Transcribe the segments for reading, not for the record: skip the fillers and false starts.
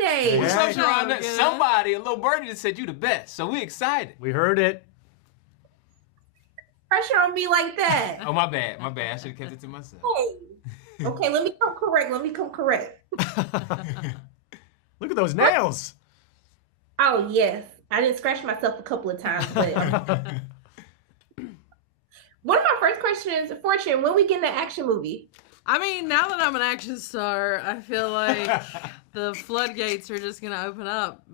today. What's up, Sharonda? Somebody, a little birdie, just said you the best, so we excited. We heard it. Pressure on me like that. Oh, my bad. I should have kept it to myself. Hey. Okay, let me come correct. Look at those nails. Oh, yes. I didn't scratch myself a couple of times, but one of my first questions, Fortune, when we get in an action movie? I mean, now that I'm an action star, I feel like the floodgates are just going to open up.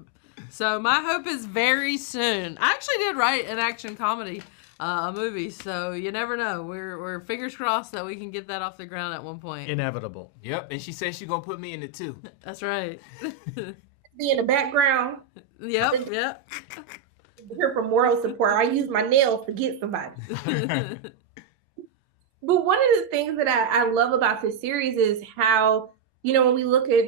So my hope is very soon. I actually did write an action comedy, a movie, so you never know. We're fingers crossed that we can get that off the ground at one point. Inevitable. Yep, and she said she's going to put me in it too. That's right. Be in the background. Yep. Here for moral support. I use my nails to get somebody. But one of the things that I love about this series is how, when we look at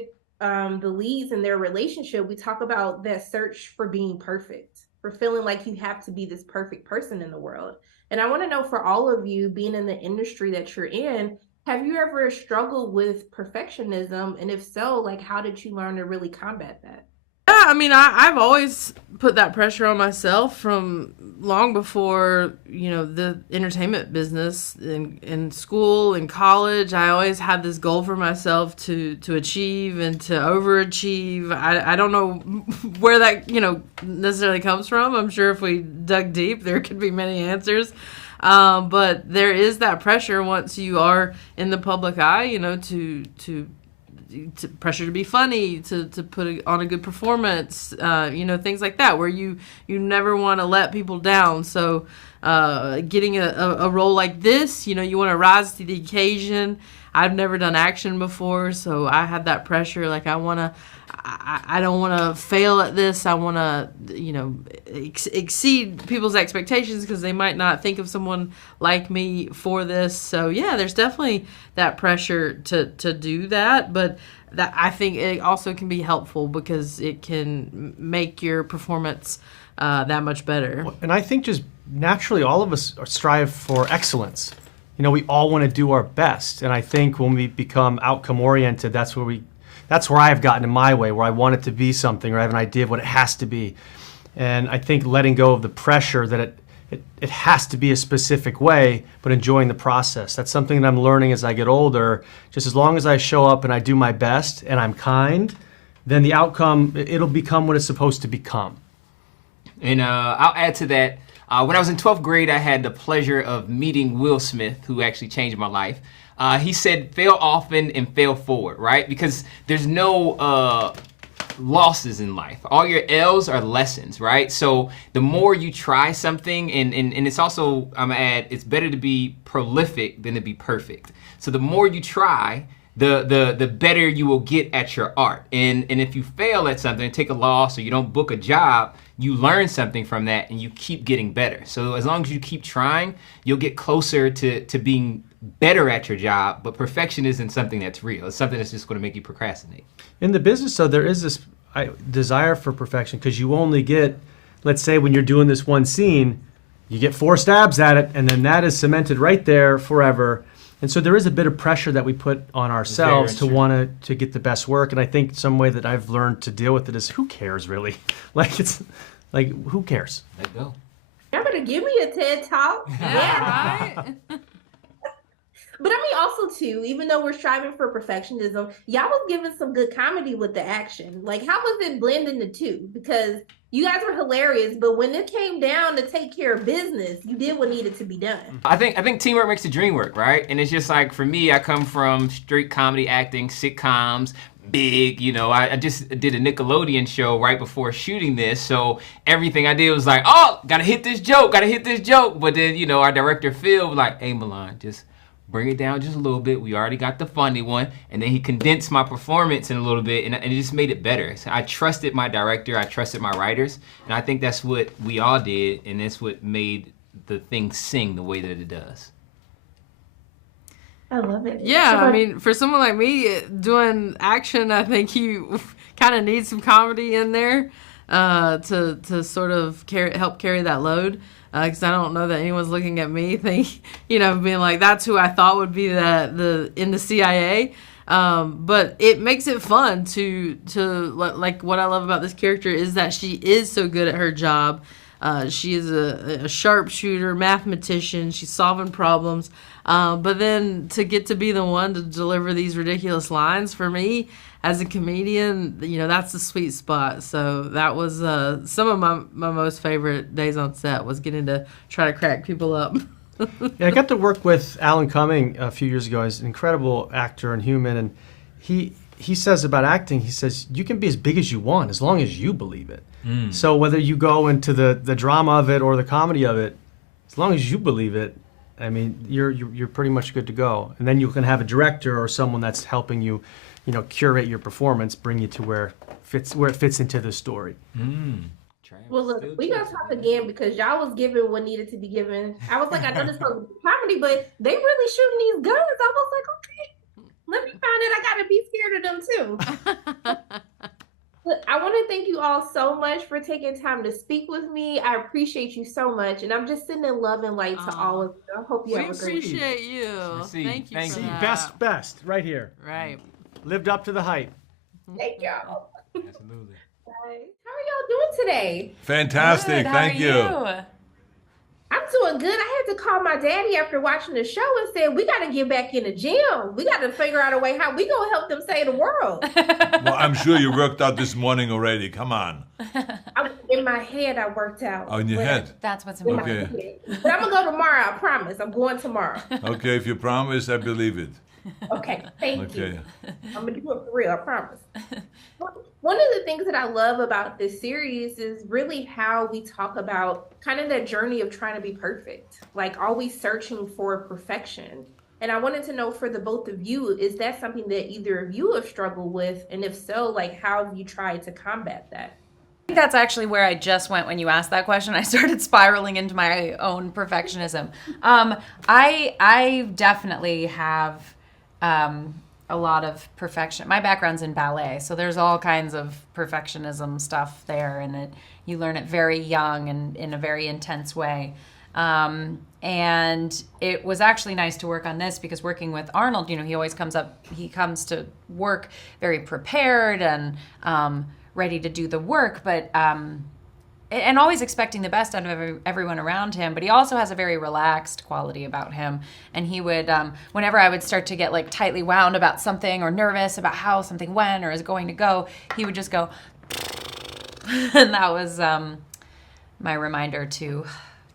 the leads and their relationship, we talk about that search for being perfect, for feeling like you have to be this perfect person in the world. And I want to know, for all of you being in the industry that you're in, have you ever struggled with perfectionism? And if so, like, how did you learn to really combat that? Yeah, I mean, I've always put that pressure on myself from long before, the entertainment business in school, in college. I always had this goal for myself to achieve and to overachieve. I don't know where that, necessarily comes from. I'm sure if we dug deep, there could be many answers. But there is that pressure once you are in the public eye, to pressure to be funny, to put on a good performance, things like that, where you never want to let people down. So getting a role like this, you want to rise to the occasion. I've never done action before, so I had that pressure. Like, I don't want to fail at this. I want to, exceed people's expectations because they might not think of someone like me for this. So yeah, there's definitely that pressure to do that. But that, I think it also can be helpful because it can make your performance that much better. And I think just naturally all of us strive for excellence. We all want to do our best. And I think when we become outcome oriented, that's where I've gotten in my way, where I want it to be something, or I have an idea of what it has to be. And I think letting go of the pressure that it has to be a specific way, but enjoying the process. That's something that I'm learning as I get older. Just as long as I show up and I do my best and I'm kind, then the outcome, it'll become what it's supposed to become. And I'll add to that. When I was in 12th grade, I had the pleasure of meeting Will Smith, who actually changed my life. He said, fail often and fail forward, right? Because there's no losses in life. All your L's are lessons, right? So the more you try something, and it's also, I'm gonna add, it's better to be prolific than to be perfect. So the more you try, the better you will get at your art. And if you fail at something, take a loss, or you don't book a job, you learn something from that and you keep getting better. So as long as you keep trying, you'll get closer to being better at your job, but perfection isn't something that's real. It's something that's just going to make you procrastinate. In the business, though, there is this desire for perfection, because you only get, let's say when you're doing this one scene, you get 4 stabs at it, and then that is cemented right there forever. And so there is a bit of pressure that we put on ourselves to want to get the best work. And I think some way that I've learned to deal with it is, who cares really? Who cares? Let go. Y'all better give me a TED Talk. Yeah, right? But I mean, also too, even though we're striving for perfectionism, y'all was giving some good comedy with the action. Like, how was it blending the two? Because you guys were hilarious, but when it came down to take care of business, you did what needed to be done. I think teamwork makes the dream work, right? And it's just like, for me, I come from straight comedy acting, sitcoms, big, I just did a Nickelodeon show right before shooting this, so everything I did was like, oh, gotta hit this joke. But then, our director Phil was like, hey, Milan, just bring it down just a little bit. We already got the funny one. And then he condensed my performance in a little bit, and it just made it better. So I trusted my director, I trusted my writers, and I think that's what we all did, and that's what made the thing sing the way that it does. I love it. Yeah, I mean, for someone like me doing action, I think you kind of need some comedy in there to sort of help carry that load. Because I don't know that anyone's looking at me being like, that's who I thought would be in the CIA. But it makes it fun to like what I love about this character is that she is so good at her job. She is a sharpshooter, mathematician. She's solving problems. But then to get to be the one to deliver these ridiculous lines, for me as a comedian, that's the sweet spot. So that was some of my most favorite days on set, was getting to try to crack people up. Yeah, I got to work with Alan Cumming a few years ago. He's an incredible actor and human, and he says about acting, he says, you can be as big as you want as long as you believe it. So whether you go into the drama of it or the comedy of it, as long as you believe it, I mean, you're pretty much good to go. And then you can have a director or someone that's helping you, curate your performance, bring you to where it fits into the story. Well, look, we gotta talk again because y'all was giving what needed to be given. I was like, I know this was comedy, but they really shooting these guns. I was like, okay, let me find it. I gotta be scared of them too. Look, I want to thank you all so much for taking time to speak with me. I appreciate you so much, and I'm just sending love and light to all of you. I hope you have a great We appreciate you. Thank you for that. Best, right here. Right. Lived up to the hype. Thank y'all. Absolutely. Bye. How are y'all doing today? Fantastic. Good. Thank How you. are you? I'm doing good. I had to call my daddy after watching the show and said, we got to get back in the gym. We got to figure out a way how we going to help them save the world. Well, I'm sure you worked out this morning already. Come on. In my head, I worked out. Oh, in your head. That's what's In my important. Okay. head. But I'm going to go tomorrow. I promise. I'm going tomorrow. Okay, if you promise, I believe it. Okay. Thank you. Okay. I'm going to do it for real. I promise. One of the things that I love about this series is really how we talk about kind of that journey of trying to be perfect, like always searching for perfection. And I wanted to know for the both of you, is that something that either of you have struggled with? And if so, like, how have you tried to combat that? I think that's actually where I just went when you asked that question. I started spiraling into my own perfectionism. I definitely have a lot of perfection. My background's in ballet, so there's all kinds of perfectionism stuff there, and you learn it very young and in a very intense way. And it was actually nice to work on this because working with Arnold, he always comes to work very prepared and ready to do the work, but and always expecting the best out of everyone around him. But he also has a very relaxed quality about him. And he would, whenever I would start to get like tightly wound about something or nervous about how something went or is going to go, he would just go, and that was my reminder to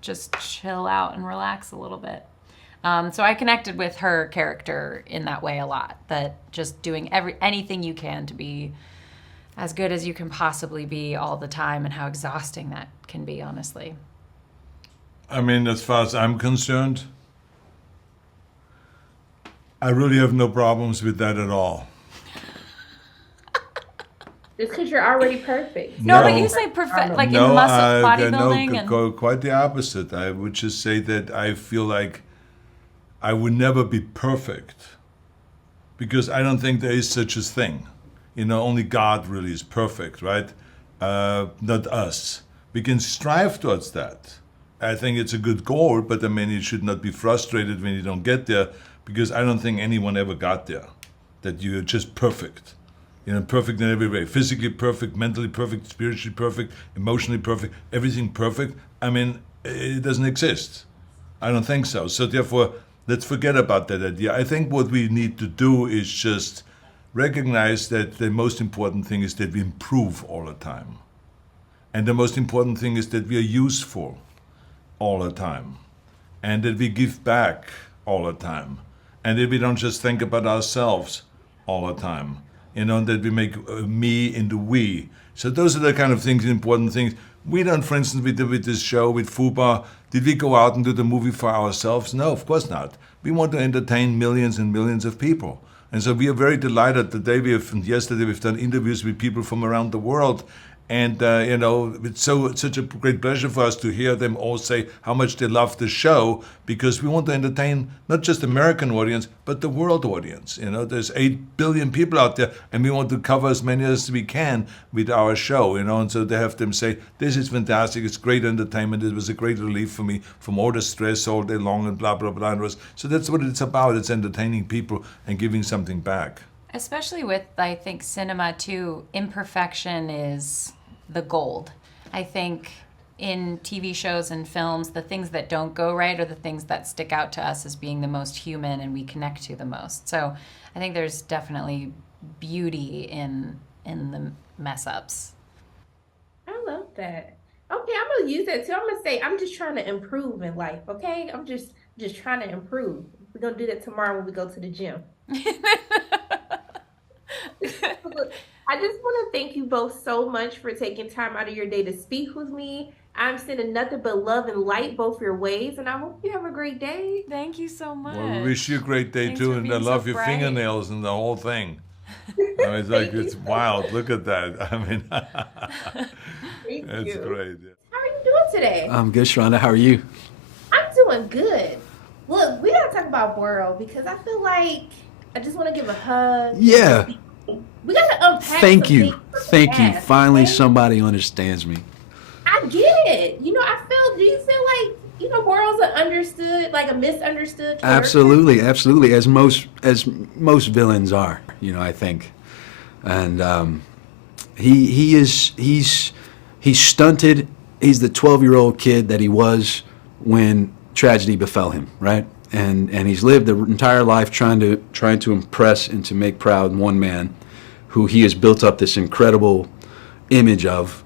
just chill out and relax a little bit. So I connected with her character in that way a lot, that just doing anything you can to be as good as you can possibly be all the time, and how exhausting that can be, honestly. I mean, as far as I'm concerned, I really have no problems with that at all. It's because you're already perfect. No, but you say perfect, like in muscle bodybuilding. No, quite the opposite. I would just say that I feel like I would never be perfect because I don't think there is such a thing. Only God really is perfect, right? Not us. We can strive towards that. I think it's a good goal, but I mean, you should not be frustrated when you don't get there, because I don't think anyone ever got there, that you're just perfect. Perfect in every way. Physically perfect, mentally perfect, spiritually perfect, emotionally perfect, everything perfect. I mean, it doesn't exist. I don't think so. So therefore, let's forget about that idea. I think what we need to do is just recognize that the most important thing is that we improve all the time. And the most important thing is that we are useful all the time. And that we give back all the time. And that we don't just think about ourselves all the time. That we make me into we. So those are the kind of things, important things. We don't, for instance, with this show, with Fubar, did we go out and do the movie for ourselves? No, of course not. We want to entertain millions and millions of people. And so we are very delighted. Yesterday we've done interviews with people from around the world. And, it's such a great pleasure for us to hear them all say how much they love the show, because we want to entertain not just the American audience, but the world audience. There's 8 billion people out there, and we want to cover as many as we can with our show, and so they have them say, this is fantastic, it's great entertainment, it was a great relief for me from all the stress all day long and blah, blah, blah. So that's what it's about. It's entertaining people and giving something back. Especially with, I think, cinema too, imperfection is the gold. I think in TV shows and films, the things that don't go right are the things that stick out to us as being the most human and we connect to the most. So I think there's definitely beauty in the mess ups. I love that. Okay, I'm gonna use that too. I'm gonna say I'm just trying to improve in life. Okay, I'm just trying to improve. We're gonna do that tomorrow when we go to the gym. Look, I just want to thank you both so much for taking time out of your day to speak with me. I'm sending nothing but love and light both your ways, and I hope you have a great day. Thank you so much. Well, we wish you a great day Thanks too, for and I being love so your bright. fingernails and the whole thing. I mean, it's like, Thank you it's so wild. Look at that. I mean, Thank that's you. great. How are you doing today? I'm good, Sharonda. How are you? I'm doing good. Look, we gotta talk about Boro because I feel like I just want to give a hug. Yeah. We gotta unpack. Thank some you. things from the Thank you. past, Finally, okay? somebody understands me. I get it. You know, do you feel like, Boro's a misunderstood character? Absolutely, absolutely. As most villains are, I think, and he's stunted. He's the 12-year-old kid that he was when tragedy befell him, right? And he's lived the entire life trying to impress and to make proud one man, who he has built up this incredible image of,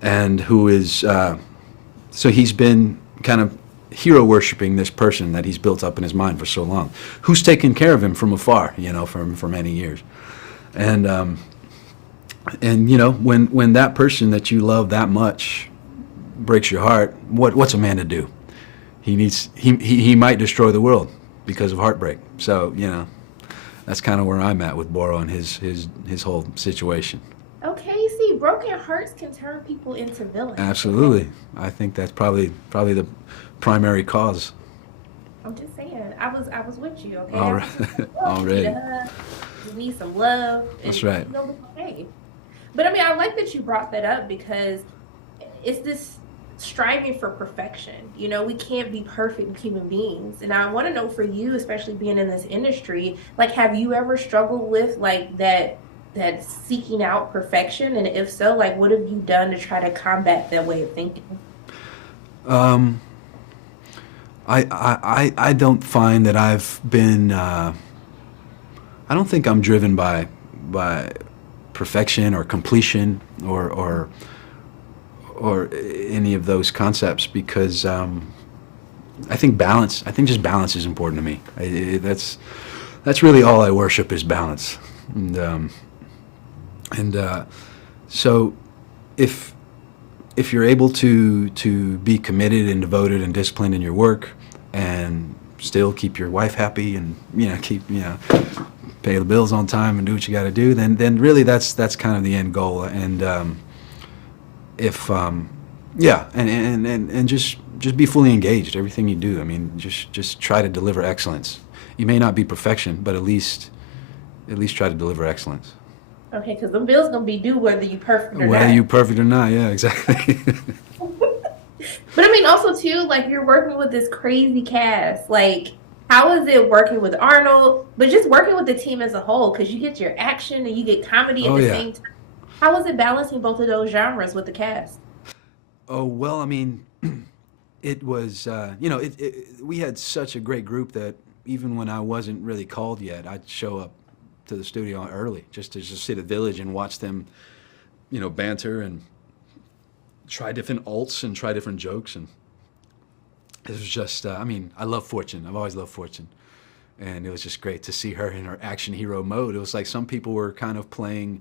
and who is so he's been kind of hero worshiping this person that he's built up in his mind for so long, who's taken care of him from afar, for many years, and when that person that you love that much breaks your heart, what's a man to do? He might destroy the world because of heartbreak. So that's kind of where I'm at with Boro and his whole situation. Okay, see, broken hearts can turn people into villains. Absolutely, I think that's probably the primary cause. I'm just saying, I was with you, okay? All right. Already. You need some love. And That's right. You're gonna be okay. But I mean, I like that you brought that up because it's this striving for perfection. We can't be perfect human beings. And I want to know for you, especially being in this industry, like, have you ever struggled with like that seeking out perfection? And if so, like, what have you done to try to combat that way of thinking? I don't find that I've been. I don't think I'm driven by perfection or completion or any of those concepts, because I think balance. I think just balance is important to me. That's really all I worship is balance, and so if you're able to be committed and devoted and disciplined in your work, and still keep your wife happy, and pay the bills on time and do what you got to do, then really that's kind of the end goal. And and just be fully engaged everything you do. I mean, just try to deliver excellence. You may not be perfection, but at least try to deliver excellence. Okay, because the bill's gonna be due whether you perfect or not. Whether you perfect or not, yeah, exactly. But I mean, also too, like, you're working with this crazy cast. Like, how is it working with Arnold, but just working with the team as a whole? Because you get your action and you get comedy at the same time. How is it balancing both of those genres with the cast? Oh, well, I mean, it was, we had such a great group that even when I wasn't really called yet, I'd show up to the studio early just to sit at Village and watch them, banter and try different alts and try different jokes. And it was just, I love Fortune. I've always loved Fortune. And it was just great to see her in her action hero mode. It was like some people were kind of playing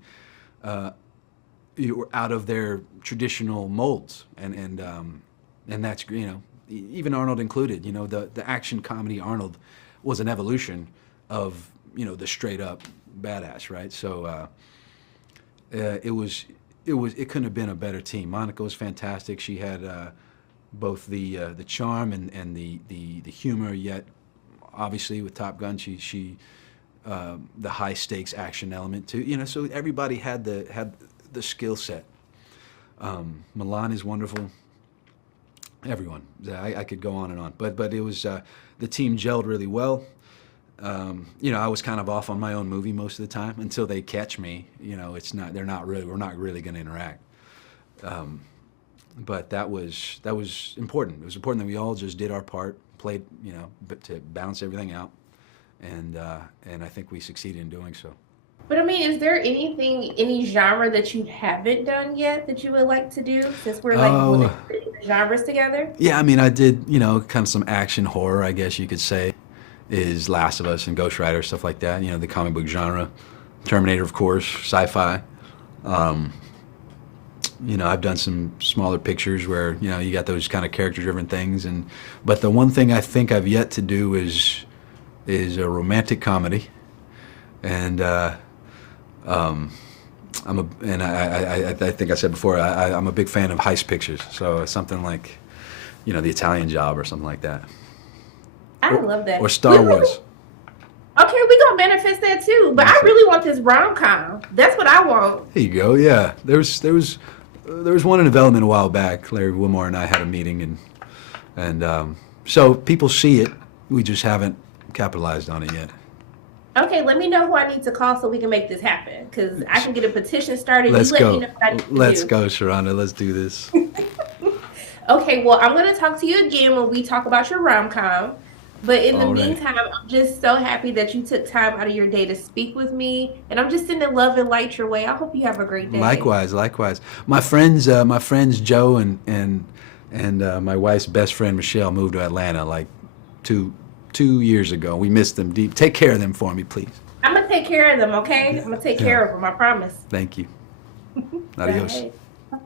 out of their traditional molds. And that's, even Arnold included, the action comedy Arnold was an evolution of, the straight up badass, right? So it couldn't have been a better team. Monica was fantastic. She had both the charm and the humor, yet obviously with Top Gun, she the high stakes action element too. So everybody had the skill set. Milan is wonderful. Everyone, I could go on and on, but it was the team gelled really well. I was kind of off on my own movie most of the time until they catch me. We're not really going to interact. But that was important. It was important that we all just did our part, played, but to balance everything out, and I think we succeeded in doing so. But I mean, is there any genre that you haven't done yet that you would like to do, since we're like putting the genres together? Yeah, I mean, I did, kind of some action horror, I guess you could say, is Last of Us and Ghost Rider, stuff like that, the comic book genre. Terminator, of course, sci-fi. I've done some smaller pictures where, you got those kind of character-driven things. But the one thing I think I've yet to do is a romantic comedy. And I think I said before, I'm a big fan of heist pictures. So something like, The Italian Job or something like that. I love that. Or Star Wars. Okay, we gonna manifest that too. But I really want this rom-com. That's what I want. There you go. Yeah, there was one in development a while back. Larry Wilmore and I had a meeting, and so people see it. We just haven't capitalized on it yet. Okay, let me know who I need to call so we can make this happen. Because I can get a petition started. Let's you go. Let me know what I need to Let's do. go, Sharonda. Let's do this. Okay, well, I'm going to talk to you again when we talk about your rom-com. But in the All right. meantime, I'm just so happy that you took time out of your day to speak with me. And I'm just sending love and light your way. I hope you have a great day. Likewise. My friends Joe and my wife's best friend Michelle moved to Atlanta like two years ago. We missed them deep. Take care of them for me, please. I'm going to take care of them, okay? I'm going to take care of them, I promise. Thank you. Adios. Bye.